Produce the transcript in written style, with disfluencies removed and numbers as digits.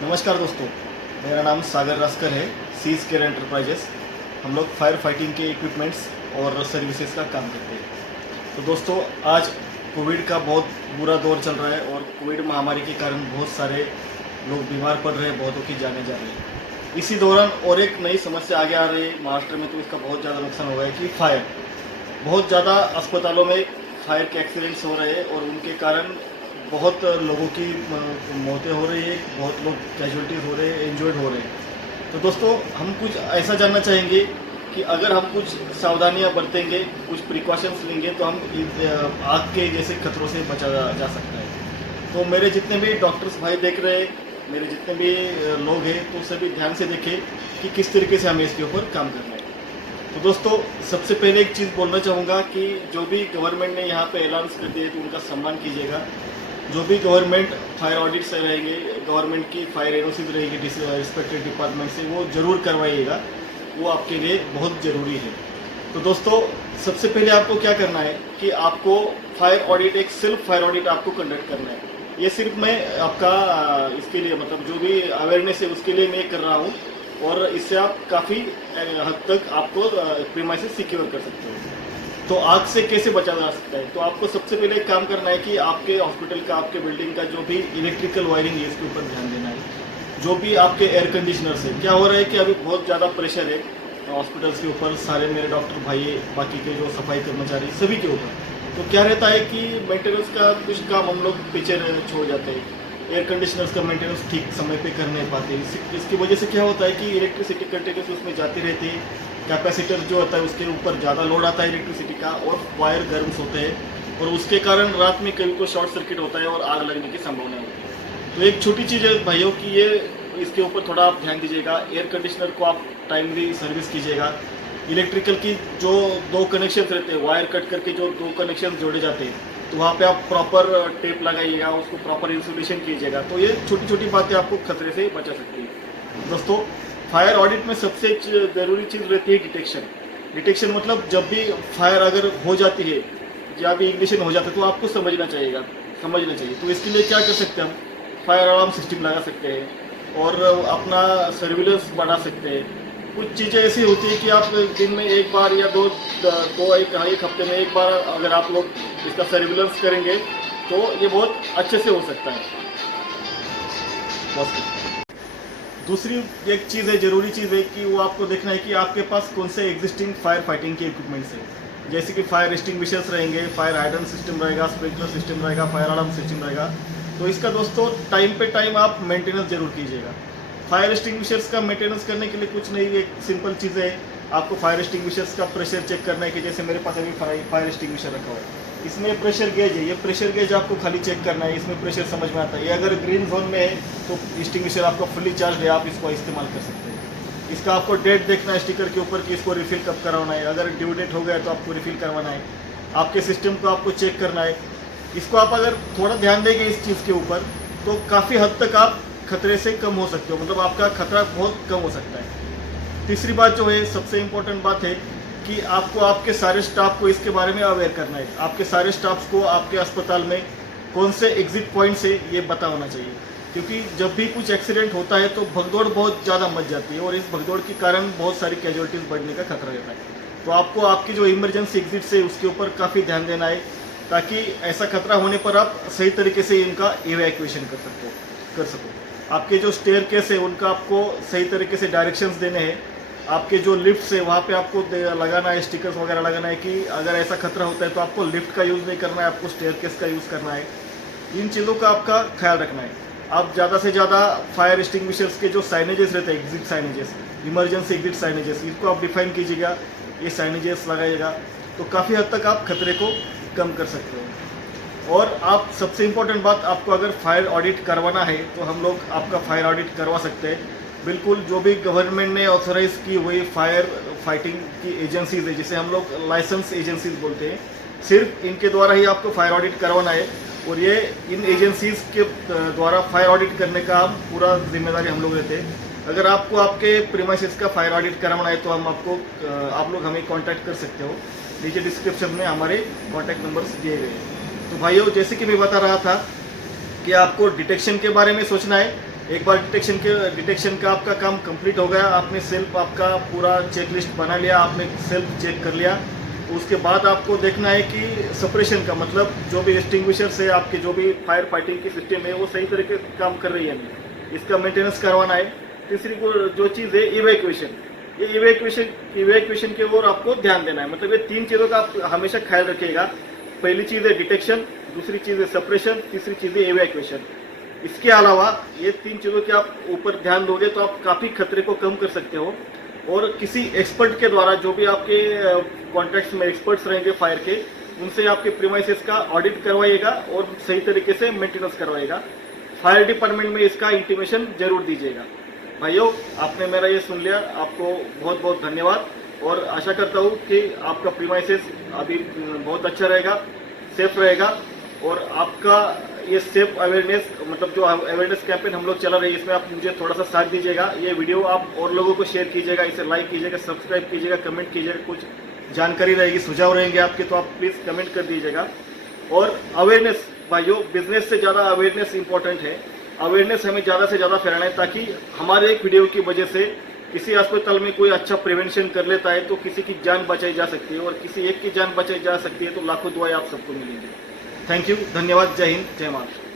नमस्कार दोस्तों, मेरा नाम सागर रास्कर है। सीज केयर एंटरप्राइजेस। हम लोग फायर फाइटिंग के इक्विपमेंट्स और सर्विसेज का काम करते हैं। तो दोस्तों, आज कोविड का बहुत बुरा दौर चल रहा है और कोविड महामारी के कारण बहुत सारे लोग बीमार पड़ रहे हैं, बहुतों की जाने जा रही है। इसी दौरान और एक नई समस्या आगे आ रही है महाराष्ट्र में, तो इसका बहुत ज़्यादा नुकसान हुआ है कि फायर बहुत ज़्यादा अस्पतालों में फायर के एक्सीडेंट्स हो रहे हैं और उनके कारण बहुत लोगों की मौतें हो रही है, बहुत लोग कैजुअलिटीज़ हो रहे हैं, इंजर्ड हो रहे हैं। तो दोस्तों, हम कुछ ऐसा जानना चाहेंगे कि अगर हम कुछ सावधानियां बरतेंगे, कुछ प्रिकॉशंस लेंगे, तो हम आग के जैसे खतरों से बचा जा सकता है। तो मेरे जितने भी डॉक्टर्स भाई देख रहे हैं, मेरे जितने भी लोग हैं, तो सभी ध्यान से देखें कि किस तरीके से हमें इसके ऊपर काम करना है। तो दोस्तों, सबसे पहले एक चीज़ बोलना चाहूँगा कि जो भी गवर्नमेंट ने यहाँ पे ऐलान कर दिए तो उनका सम्मान कीजिएगा। जो भी गवर्नमेंट फायर ऑडिट से रहेंगे, गवर्नमेंट की फायर एनओसीज रहेगी रिस्पेक्टेड डिपार्टमेंट से, वो ज़रूर करवाइएगा। वो आपके लिए बहुत ज़रूरी है। तो दोस्तों, सबसे पहले आपको क्या करना है कि आपको फायर ऑडिट, एक सेल्फ फायर ऑडिट आपको कंडक्ट करना है। ये सिर्फ मैं आपका इसके लिए, मतलब जो भी अवेयरनेस है उसके लिए मैं कर रहा हूँ, और इससे आप काफ़ी हद तक आपको प्रीमाइसेस सिक्योर कर सकते हो। तो आग से कैसे बचा जा सकता है? तो आपको सबसे पहले एक काम करना है कि आपके हॉस्पिटल का, आपके बिल्डिंग का जो भी इलेक्ट्रिकल वायरिंग है, इसके ऊपर ध्यान देना है। जो भी आपके एयर कंडीशनर से क्या हो रहा है कि अभी बहुत ज़्यादा प्रेशर है हॉस्पिटल्स के ऊपर, सारे मेरे डॉक्टर भाई, बाकी के जो सफाई कर्मचारी, सभी के ऊपर। तो क्या रहता है कि मेंटेनेंस का कुछ काम हम लोग पीछे छोड़ जाते हैं। एयर कंडीशनर्स का मेंटेनेंस ठीक समय पे कर नहीं पाते। इसकी वजह से क्या होता है कि इलेक्ट्रिसिटी कंटिन्यूस उसमें जाती रहती है। कैपेसिटर जो होता है उसके ऊपर ज़्यादा लोड आता है इलेक्ट्रिसिटी का, और वायर गर्म होते हैं, और उसके कारण रात में कभी को शॉर्ट सर्किट होता है और आग लगने की संभावना होती है। तो एक छोटी चीज़ है भाइयों कि ये इसके ऊपर थोड़ा आप ध्यान दीजिएगा। एयर कंडीशनर को आप टाइमली सर्विस कीजिएगा। इलेक्ट्रिकल की जो दो कनेक्शन रहते हैं, वायर कट करके जो दो कनेक्शन जोड़े जाते हैं, तो वहाँ पे आप प्रॉपर टेप लगाइएगा, उसको प्रॉपर इंसुलेशन कीजिएगा। तो ये छोटी छोटी बातें आपको खतरे से बचा सकती है। दोस्तों, फायर ऑडिट में सबसे ज़रूरी चीज़ रहती है डिटेक्शन। डिटेक्शन मतलब जब भी फायर अगर हो जाती है या भी इग्निशन हो जाता है, तो आपको समझना चाहिए। तो इसके लिए क्या कर सकते हैं हम? फायर अलार्म सिस्टम लगा सकते हैं और अपना सर्विलेंस बढ़ा सकते हैं। कुछ चीज़ें ऐसी होती है कि आप दिन में एक बार या एक हफ्ते में एक बार अगर आप लोग इसका सर्विलेंस करेंगे तो ये बहुत अच्छे से हो सकता है। बस दूसरी एक चीज़ है, ज़रूरी चीज़ है कि वो आपको देखना है कि आपके पास कौन से एग्जिस्टिंग फायर फाइटिंग के इक्विपमेंट्स हैं। जैसे कि फायर एक्सटिंग्विशर्स रहेंगे, फायर हाइड्रेंट सिस्टम रहेगा, स्प्रिंकलर सिस्टम रहेगा, फायर अलार्म सिस्टम रहेगा। तो इसका दोस्तों टाइम पे टाइम आप मेंटेनेंस जरूर कीजिएगा। फायर एक्सटिंग्विशर्स का मेंटेनेंस करने के लिए कुछ नहीं, एक सिंपल चीज़ है। आपको फायर एक्सटिंग्विशर्स का प्रेशर चेक करना है कि जैसे मेरे पास अभी फायर एक्सटिंग्विशर रखा हुआ है, इसमें प्रेशर गेज है। ये प्रेशर गेज आपको खाली चेक करना है, इसमें प्रेशर समझ में आता है। ये अगर ग्रीन जोन में है तो एक्सटिंग्विशर आपका फुल्ली चार्ज है, आप इसको इस्तेमाल कर सकते हैं। इसका आपको डेट देखना है स्टिकर के ऊपर कि इसको रिफिल कब करवाना है। अगर ड्यू डेट हो गया तो आपको रिफिल करवाना है। आपके सिस्टम को आपको चेक करना है। इसको आप अगर थोड़ा ध्यान देंगे इस चीज़ के ऊपर, तो काफ़ी हद तक आप खतरे से कम हो सकते हो, मतलब आपका खतरा बहुत कम हो सकता है। तीसरी बात जो है, सबसे इम्पोर्टेंट बात है कि आपको आपके सारे स्टाफ को इसके बारे में अवेयर करना है। आपके सारे स्टाफ को आपके अस्पताल में कौन से एग्जिट पॉइंट है ये पता होना चाहिए, क्योंकि जब भी कुछ एक्सीडेंट होता है तो भगदौड़ बहुत ज़्यादा मच जाती है, और इस भगदौड़ के कारण बहुत सारी कैजुअलिटीज़ बढ़ने का खतरा रहता है। तो आपको आपकी जो इमरजेंसी एग्जिट्स है उसके ऊपर काफ़ी ध्यान देना है, ताकि ऐसा खतरा होने पर आप सही तरीके से इनका इवैक्यूएशन कर सको। आपके जो स्टेयर केस है उनका आपको सही तरीके से डायरेक्शंस देने हैं। आपके जो लिफ्ट्स है वहाँ पे आपको लगाना है, स्टिकर्स वगैरह लगाना है कि अगर ऐसा खतरा होता है तो आपको लिफ्ट का यूज़ नहीं करना है, आपको स्टेयर केस का यूज़ करना है। इन चीज़ों का आपका ख्याल रखना है। आप ज़्यादा से ज़्यादा फायर एक्सटिंग्विशर्स के जो साइनेजेस रहते हैं, exit signages, emergency exit signages, इसको आप डिफाइन कीजिएगा, ये साइनेजेस लगाइएगा, तो काफ़ी हद तक आप खतरे को कम कर सकते हो। और आप सबसे इम्पोर्टेंट बात, आपको अगर फायर ऑडिट करवाना है तो हम लोग आपका फायर ऑडिट करवा सकते हैं। बिल्कुल, जो भी गवर्नमेंट ने ऑथोराइज की हुई फायर फाइटिंग की एजेंसीज है, जिसे हम लोग लाइसेंस एजेंसीज बोलते हैं, सिर्फ इनके द्वारा ही आपको फायर ऑडिट करवाना है। और ये इन एजेंसीज के द्वारा फायर ऑडिट करने का हम पूरा जिम्मेदारी हम लोग लेते हैं। अगर आपको आपके प्रीमाइसेस का फायर ऑडिट करवाना है तो आप लोग हमें कॉन्टैक्ट कर सकते हो। नीचे डिस्क्रिप्शन में हमारे कॉन्टैक्ट नंबर्स दिए गए हैं। तो भाइयों, जैसे कि मैं बता रहा था कि आपको डिटेक्शन के बारे में सोचना है, एक बार डिटेक्शन का आपका काम कंप्लीट हो गया, आपने सेल्फ आपका पूरा चेकलिस्ट बना लिया, आपने सेल्फ चेक कर लिया, उसके बाद आपको देखना है कि सेपरेशन का मतलब जो भी एक्सटिंग्विशर्स है, आपके जो भी फायर फाइटिंग की सिस्टम है वो सही तरीके से काम कर रही है नहीं, इसका मेंटेनेंस करवाना है। तीसरी को जो चीज़ है इवैक्यूएशन, ये इवैक्यूएशन की ओर आपको ध्यान देना है। मतलब ये 3 चीज़ों का आप हमेशा ख्याल रखिएगा। पहली चीज़ है डिटेक्शन, दूसरी चीज़ है सेपरेशन, तीसरी चीज़ है इवैक्यूएशन। इसके अलावा ये 3 चीज़ों के आप ऊपर ध्यान दोगे तो आप काफ़ी खतरे को कम कर सकते हो। और किसी एक्सपर्ट के द्वारा, जो भी आपके कॉन्ट्रैक्ट्स में एक्सपर्ट्स रहेंगे फायर के, उनसे आपके प्रीमाइसेस का ऑडिट करवाइएगा और सही तरीके से मेंटेनेंस करवाइएगा। फायर डिपार्टमेंट में इसका इंटीमेशन जरूर दीजिएगा। भाइयों, आपने मेरा ये सुन लिया, आपको बहुत बहुत धन्यवाद और आशा करता हूँ कि आपका प्रीमाइसेस अभी बहुत अच्छा रहेगा, सेफ रहेगा और आपका ये सेफ अवेयरनेस, मतलब जो अवेयरनेस कैंपेन हम लोग चला रहे हैं, इसमें आप मुझे थोड़ा सा साथ दीजिएगा। ये वीडियो आप और लोगों को शेयर कीजिएगा, इसे लाइक कीजिएगा, सब्सक्राइब कीजिएगा, कमेंट कीजिएगा। कुछ जानकारी रहेगी, सुझाव रहेंगे आपके तो आप प्लीज़ कमेंट कर दीजिएगा। और अवेयरनेस भाइयों, बिजनेस से ज़्यादा अवेयरनेस इंपॉर्टेंट है। अवेयरनेस हमें ज़्यादा से ज़्यादा फैलाना है, ताकि हमारे एक वीडियो की वजह से किसी अस्पताल में कोई अच्छा प्रिवेंशन कर लेता है तो किसी की जान बचाई जा सकती है, और किसी एक की जान बचाई जा सकती है तो लाखों दुआएं आप सबको मिलेंगी। थैंक यू, धन्यवाद, जय हिंद, जय महाराष्ट्र।